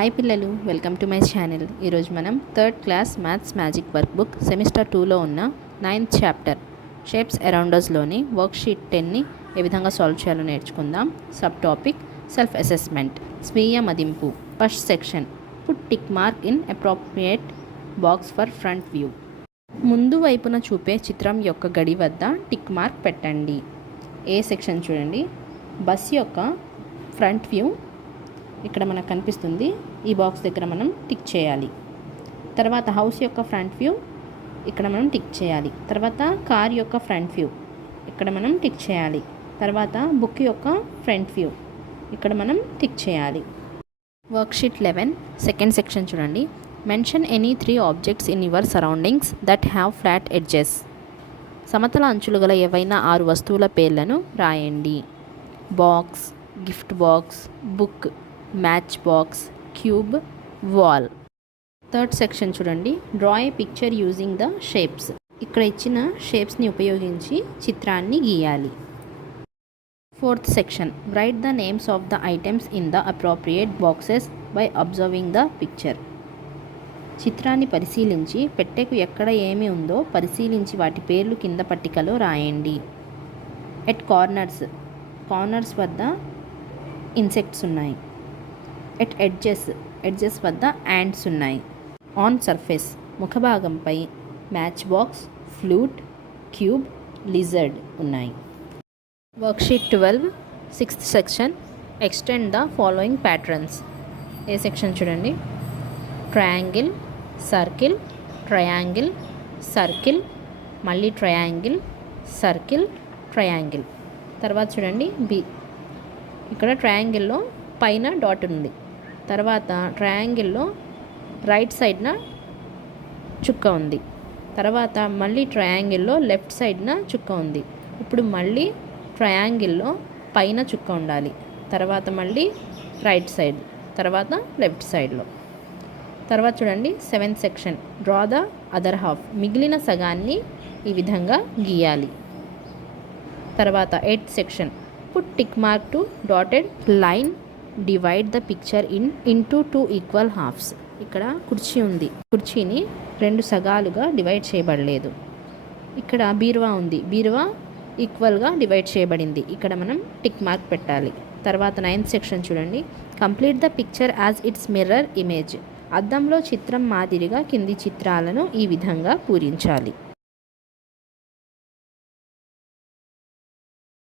Hi పిల్లలు, welcome to my channel. ఈరోజు మనం third class maths magic work book semester 2లో ఉన్న 9th చాప్టర్ షేప్స్ అరౌండ్ అస్లోని వర్క్షీట్ 10ని ఏ విధంగా సాల్వ్ చేయాలో నేర్చుకుందాం. సబ్ టాపిక్ సెల్ఫ్ అసెస్మెంట్, స్వీయ మదింపు. First section, put tick mark in appropriate box for front view. ముందు వైపున చూపే చిత్రం యొక్క గడి వద్ద టిక్ మార్క్ పెట్టండి. ఏ సెక్షన్ చూడండి. బస్ యొక్క ఫ్రంట్ వ్యూ ఇక్కడ మనకు కనిపిస్తుంది. ఈ బాక్స్ దగ్గర మనం టిక్ చేయాలి. తర్వాత హౌస్ యొక్క ఫ్రంట్ వ్యూ ఇక్కడ మనం టిక్ చేయాలి. తర్వాత కార్ యొక్క ఫ్రంట్ వ్యూ ఇక్కడ మనం టిక్ చేయాలి. తర్వాత బుక్ యొక్క ఫ్రంట్ వ్యూ ఇక్కడ మనం టిక్ చేయాలి. వర్క్షీట్ 11 సెకండ్ సెక్షన్ చూడండి. Mention any 3 objects in your surroundings that have flat edges. సమతల అంచులు గల ఏవైనా 6 వస్తువుల పేర్లను రాయండి. Box, gift box, book, match box, cube, wall. Third section చూడండి. Draw a picture using the shapes. ఇక్కడ ఇచ్చిన షేప్స్ని ఉపయోగించి చిత్రాన్ని గీయాలి. Fourth section, write the names of the items in the appropriate boxes by observing the picture. చిత్రాన్ని పరిశీలించి పెట్టెకు ఎక్కడ ఏమి ఉందో పరిశీలించి వాటి పేర్లు కింద పట్టికలో రాయండి. ఎట్ కార్నర్స్ వద్ద ఇన్సెక్ట్స్ ఉన్నాయి. ఎట్ ఎడ్జెస్ వద్ద యాంట్స్ ఉన్నాయి. ఆన్ సర్ఫేస్ ముఖభాగంపై match box, flute, cube, lizard ఉన్నాయి. Worksheet 12 sixth section, extend the following patterns. A section చూడండి. ట్రయాంగిల్, సర్కిల్, ట్రయాంగిల్, సర్కిల్, మళ్ళీ ట్రయాంగిల్, సర్కిల్, ట్రయాంగిల్. తర్వాత చూడండి బి. ఇక్కడ ట్రయాంగిల్లో పైన డాట్ ఉంది. తర్వాత ట్రయాంగిల్లో రైట్ సైడ్న చుక్క ఉంది. తర్వాత మళ్ళీ ట్రయాంగిల్లో లెఫ్ట్ సైడ్న చుక్క ఉంది. ఇప్పుడు మళ్ళీ ట్రయాంగిల్లో పైన చుక్క ఉండాలి. తర్వాత మళ్ళీ రైట్ సైడ్, తర్వాత లెఫ్ట్ సైడ్లో. తర్వాత చూడండి 7th section, draw the other half. మిగిలిన సగాన్ని ఈ విధంగా గీయాలి. తర్వాత 8th section, put tick mark to dotted line, divide the picture into 2 equal halves. ఇక్కడ కుర్చీ ఉంది. కుర్చీని 2 సగాలుగా డివైడ్ చేయబడలేదు. ఇక్కడ బీరువా ఉంది. బీరువా ఈక్వల్గా డివైడ్ చేయబడింది. ఇక్కడ మనం టిక్ మార్క్ పెట్టాలి. తర్వాత 9th సెక్షన్ చూడండి. Complete the picture as it's mirror image. అద్దంలో చిత్రం మాదిరిగా కింది చిత్రాలను ఈ విధంగా పూరించాలి.